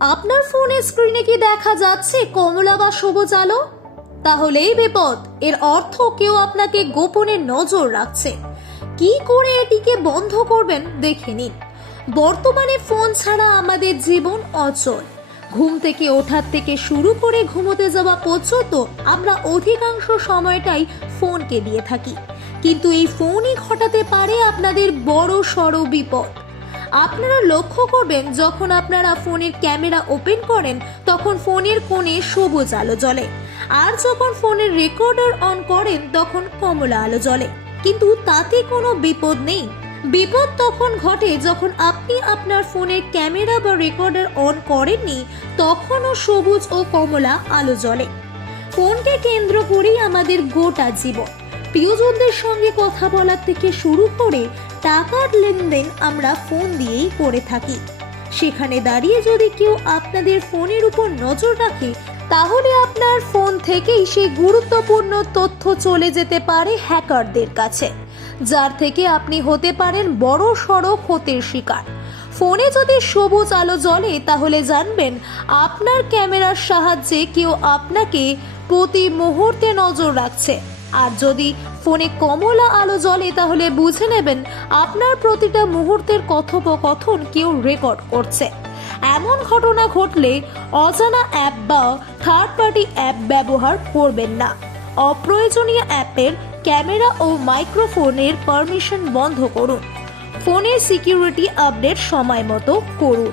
আপনার ফোনের স্ক্রিনে কি দেখা যাচ্ছে কমলা বা সবুজ আলো? তাহলেই বিপদ। এর অর্থ কেউ আপনাকে গোপনে নজর রাখছে। কি করে এটিকে বন্ধ করবেন দেখে নিন। বর্তমানে ফোন ছাড়া আমাদের জীবন অচল। ঘুম থেকে ওঠার থেকে শুরু করে ঘুমোতে যাওয়া পর্যন্ত আমরা অধিকাংশ সময়টাই ফোনকে দিয়ে থাকি। কিন্তু এই ফোনই ঘটাতে পারে আপনাদের বড় সড় বিপদ। আপনারা লক্ষ্য করবেন, যখন আপনারা ফোনের ক্যামেরা ওপেন করেন তখন ফোনের কোণে সবুজ আলো জ্বলে, আর যখন ফোনের রেকর্ডার অন করেন তখন কমলা আলো জ্বলে। কিন্তু তাতে কোনো বিপদ নেই। বিপদ তখন ঘটে যখন আপনি আপনার ফোনের ক্যামেরা বা রেকর্ডার অন করেননি, তখনও সবুজ ও কমলা আলো জ্বলে। ফোনকে কেন্দ্র করেই আমাদের গোটা জীবন। প্রিয়জনদের সঙ্গে কথা বলার থেকে শুরু করে টাকার লেনদেন আমরা ফোন দিয়েই করে থাকি। সেখানে দাঁড়িয়ে যদি কেউ আপনাদের ফোনের উপর নজর রাখে, তাহলে আপনার ফোন থেকেই সেই গুরুত্বপূর্ণ তথ্য চলে যেতে পারে হ্যাকারদের কাছে, যার থেকে আপনি হতে পারেন বড় সড় ক্ষতির শিকার। ফোনে যদি সবুজ আলো জ্বলে তাহলে জানবেন আপনার ক্যামেরার সাহায্যে কেউ আপনাকে প্রতি মুহূর্তে নজর রাখছে। আর যদি ফোনে কমলা আলো জ্বলে তাহলে বুঝে নেবেন আপনার প্রতিটা মুহূর্তের কথোপকথন কেউ রেকর্ড করছে। এমন ঘটনা ঘটলে অজানা অ্যাপ বা থার্ড পার্টি অ্যাপ ব্যবহার করবেন না। অপ্রয়োজনীয় অ্যাপের ক্যামেরা ও মাইক্রোফোনের পারমিশন বন্ধ করুন। ফোনের সিকিউরিটি আপডেট সময় মতো করুন।